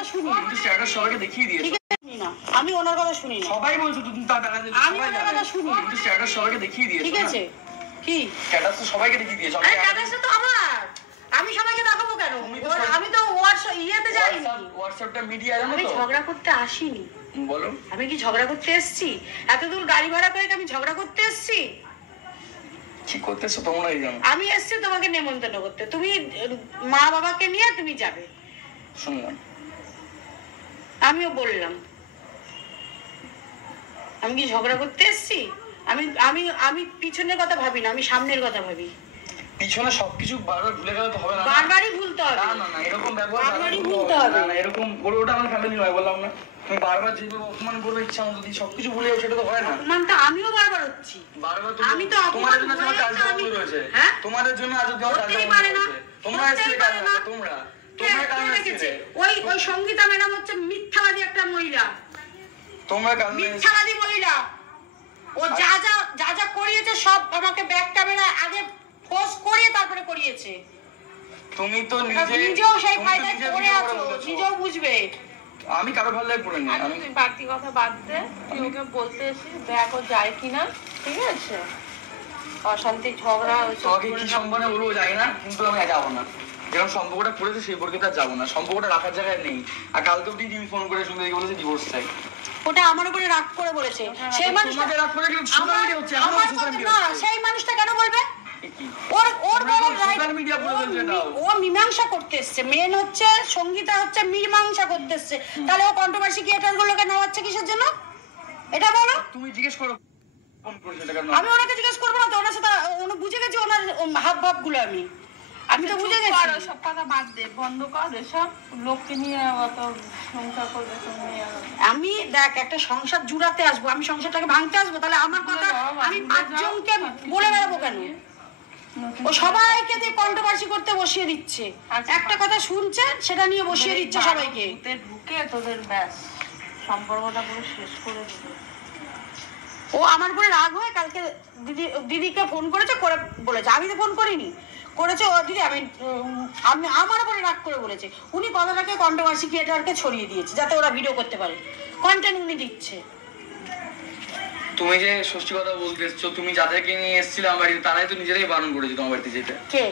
কথা শুনি, স্ট্যাটাস সবাইকে দেখিয়ে দিয়েছো। ঠিক আছে না, আমি ওনার কথা শুনি না। সবাই বলছো তুমি তা দেখা যাচ্ছে, আমি ওনার কথা শুনি। কিন্তু স্ট্যাটাস সবাইকে দেখিয়ে দিয়েছো। ঠিক আছে, কি স্ট্যাটাস তো সবাইকে দেখিয়ে দিয়েছো। আরে স্ট্যাটাসটা তো আমার, আমি সবাইকে দেখাবো কেন? আমি তো হোয়াটসঅ্যাপ ইয়েতে যাইনি, হোয়াটসঅ্যাপটা মিডিয়া জানো তো। আমি ঝগড়া করতে আসিনি। বলো, আমি কি ঝগড়া করতে এসেছি? এত দূর গাড়ি ভাড়া করে আমি ঝগড়া করতে এসেছি? কি করতেছো তোমরাই জানো। আমি এসেছি তোমাকে নেমন্তন্ন করতে, তুমি মা বাবাকে নিয়ে তুমি যাবে। শুনলাম, আমিও বললাম। আমি কি ঝগড়া করতে এসেছি? আমি আমি আমি পিছনের কথা ভাবি না, আমি সামনের কথা ভাবি। পিছনে সবকিছু বারবার ভুলে গেলে তো হবে না। বারবারই ভুলতে হবে না না না, এরকম ব্যবহার বারবারই ভুলতে হবে না। এরকম করে ওটা আমার ফ্যামিলি নয়, বললাম না। তুমি বারবার যেগুলো অপমান করবে ইচ্ছা মতো দিয়ে সবকিছু ভুলে যাও, সেটা তো হয় না। অপমানটা আমিও বারবার হচ্ছি। বারবার আমি তো তোমাদের জন্য আমার কাজ বন্ধ রয়েছে। হ্যাঁ, তোমাদের জন্য আজ অব্দি আমার কাজ বন্ধ রয়েছে। তোমরা এসেছিলে কাজ না, তোমরা কারণে এসেছিলে। ওই সঙ্গীতা ম্যাডাম হচ্ছে মিথ্যাবাদী একটা মহিলা, তোমরা কারণে মিথ্যাবাদী মহিলা। ও যা যা করিয়েছে সব আমাকে ব্যাক ক্যামেরা আগে পোস্ট করিয়ে তারপরে করিয়েছে। তুমি তো নিজেও সেই ফায়দায় পড়ে আছো, নিজেও বুঝবে। আমি কারো ভালো লাগে পড়ে নি। আমি তুই বাড়তি কথা বাদ দে, তুই ওকে বলতে এসেছিস দেখ ও যায় কিনা, ঠিক আছে? অশান্তি ঝগড়া তোমাকে কি সম্মানে বলবো জানি না, কিন্তু আমি যাবো না। যেরকম সম্পর্কটা করেছে সেই পর্যন্ত আর যাবো না। সম্পর্কটা রাখার জায়গায় নেই। আর কালকে অব্দি তুমি ফোন করে শুনে বলেছে ডিভোর্স চাই। ওটা আমার উপরে রাগ করে বলেছে। সেই মানুষটা রাগ করে কিন্তু সোশ্যাল মিডিয়া হচ্ছে, আমার সোশ্যাল মিডিয়া না, সেই মানুষটা কেন বলবে? ওর সোশ্যাল মিডিয়া বলে বলছে এটা। ও মীমাংসা করতে এসেছে, মেন হচ্ছে সঙ্গীতা হচ্ছে মীমাংসা করতে এসেছে। তাহলে ও কন্ট্রোভার্সি ক্রিয়েটর গুলোকে নেওয়াচ্ছে কিসের জন্য? এটা বলো। তুমি জিজ্ঞেস করো ফোন করেছে এটা কেন। আমি ওনাকে জিজ্ঞেস করবো না তো, ওনার সাথে উনি বুঝে গেছে ওনার হাব ভাব গুলো। আমি তো বুঝে গেছি। সব কথা বাদ দে, বন্ধ কর এসব। লোককে নিয়ে অত সংসার করবে তুমি। আমি দেখ একটা সংসার জুড়াতে আসবো, আমি সংসারটাকে ভাঙতে আসবো? তাহলে আমার কথা আমি 5 জনকে বলে বেড়াবো কেন? ও সবাইকে দিয়ে কন্ট্রোভার্সি করতে বসিয়ে দিচ্ছে। একটা কথা শুনছে সেটা নিয়ে বসিয়ে দিচ্ছে সবাইকে। ঢুকে তোদের ব্যাস সম্পর্কটা পুরো শেষ করে দিল। ও আমার উপরে রাগ হয়ে কালকে দিদিকে ফোন করেছে, করে বলেছে, আমি তো ফোন করিনি, করেছে ও দিদি। আমি আমার উপরে রাগ করে বলেছে। উনি কথাটাকে কন্ট্রোভার্সি ক্রিয়েটরকে ছড়িয়ে দিয়েছে যাতে ওরা ভিডিও করতে পারে, কন্টেন্ট উনি দিচ্ছে। তুমি যে ষষ্ঠী কথা বলতে এসছো, তুমি যাদেরকে নিয়ে এসেছিলে আমার বাড়িতে তারাই তো নিজেরাই বারণ করেছে তোমার বাড়িতে যেতে। কে?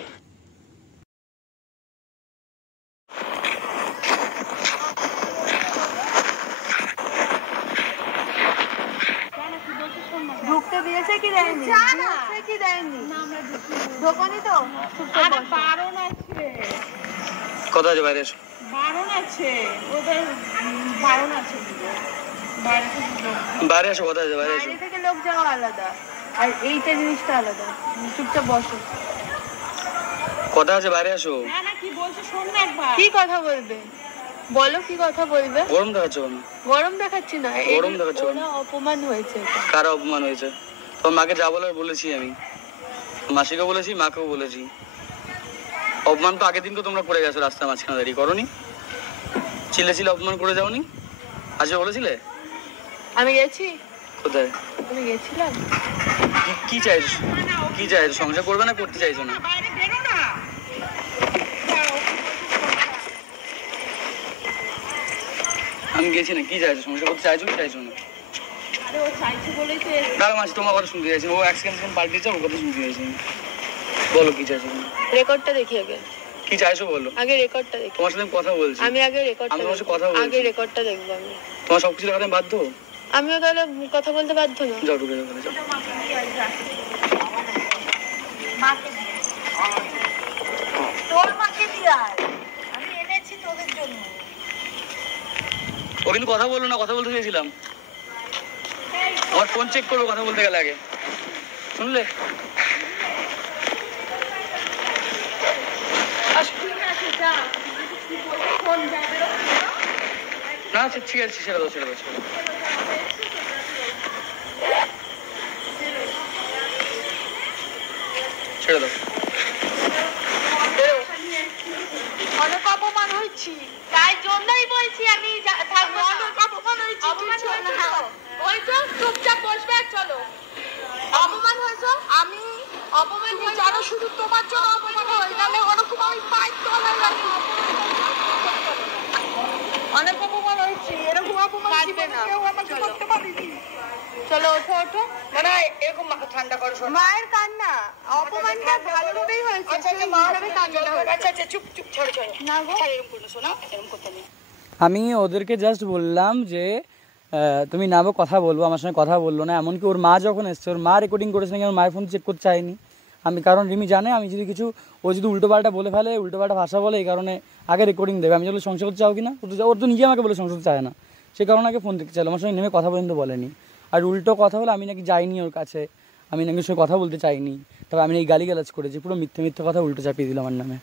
ঢুকতে দিয়েছে কি দেয়নি? কি দেয়নি? ঢোকনি তো? আরে বারণ আছে। কথা আছে বাইরে এসো। বারণ আছে, ওদের বারণ আছে। বাইরে এসো, কথা আছে বাইরে এসো। বাইরে থেকে লোক যাওয়া আলাদা আর এইটা জিনিসটা আলাদা। চুপচাপ বসো। কথা আছে বাইরে এসো। না না, কি বলছো শোন না একবার। কি কথা বলবে বলো, কি কথা বলবে? গরম দেখাচ্ছ কেন? গরম দেখাচ্ছি না, গরম দেখাচ্ছ কেন? অপমান হয়েছে। কার অপমান হয়েছে? তোমার মাকে যা বলার বলেছি আমি, মাসিকেও বলেছি, মাকেও বলেছি। অপমান তো আগের দিনকে তোমরা করে গেছো রাস্তার মাঝখানে দাঁড়িয়ে, করোনি? চিল্লে অপমান করে যাওনি? আজকে বলেছিলে? আমি গেছি কোথায়? আমি গেছিলাম। কি চাইছো? কি চাইছো? সংসার করবে না করতে চাইছো না? বাইরে বেরো না। আমি গেছি না, কি চাইছো? সংসার করতে চাইছো কি চাইছো না? আরে ও চাইছে বলেই তো। দাঁড়া মাঝে তোমার কথা শুনতে চাইছি, ও এক সেকেন্ড পাল্টিয়েছে, ওর কথা শুনতে চাইছি। বলো কি চাইছো? রেকর্ডটা দেখি আগে। কি চাইছো বলো? আগে রেকর্ডটা দেখি। তোমার সাথে কথা বলছি। আমি আগে রেকর্ডটা, আমি তোমার সাথে কথা বলছি। আগে রেকর্ডটা দেখবো আমি। তোমার সবকিছু দেখাতে বাধ্য? আমিও তাহলে কথা বলতে বাধ্য না? যাও ঢুকে যাও, যাও। তোর মাকে দিয়ে আয়, আমি এনেছি তোদের জন্য। ও কিন্তু কথা বললো না, কথা বলতে চেয়েছিলাম। আমার ফোন চেক করবো কথা বলতে গেলে আগে, শুনলে? না ঠিক আছে, ছেড়ে দাও ছেড়ে দাও ছেড়ে দাও। ছেড়ে দাও। অনেক অপমান হয়েছি, তাই জন্যই বলছি আমি থাকবো। অনেক অপমান হয়েছি। অপমান হয়েছে তো ওই তো, চুপচাপ বসবে আর চলো। অপমান হয়েছে, আমি অপমান জানো শুধু তোমার জন্য অপমান হয়, নাহলে ওরকম আমি পাই তলায় রাখি। অনেক অপমান হয়েছি, এরকম অপমান কেউ আমাকে করতে পারেনি। চলো ওঠো ওঠো। না এরকম মাথা ঠান্ডা করো। মায়ের কান্না অপমানটা ভালোভাবেই হয়েছে। আচ্ছা চুপ ছাড়ো না গো, এরকম করো, শোনা এরকম করতে নেই। আমি ওদেরকে জাস্ট বললাম যে তুমি নামো, কথা বলবো, আমার সঙ্গে কথা বললো না। এমনকি ওর মা যখন এসছে, ওর মা রেকর্ডিং করেছে নাকি, আমার মায়ের ফোন চেক করতে চাইনি আমি, কারণ রিমি জানে আমি যদি কিছু, ও যদি উল্টোপাল্টা বলে ফেলে, উল্টোপাল্টা ভাষা বলে, এই কারণে আগে রেকর্ডিং দেবে। আমি যদি সংসার করতে চাও কি না, ওর তো নিজে আমাকে বলে সংসার চায় না, সে কারণে আগে ফোন দেখতে চাইলো, আমার সঙ্গে নেমে কথা পর্যন্ত বলেনি। আর উল্টো কথা হলো আমি নাকি যাইনি ওর কাছে, আমি নাকি ওর সঙ্গে কথা বলতে চাইনি, তবে আমি এই গালিগালাজ করেছি, পুরো মিথ্যে কথা উল্টো চাপিয়ে দিল আমার নামে।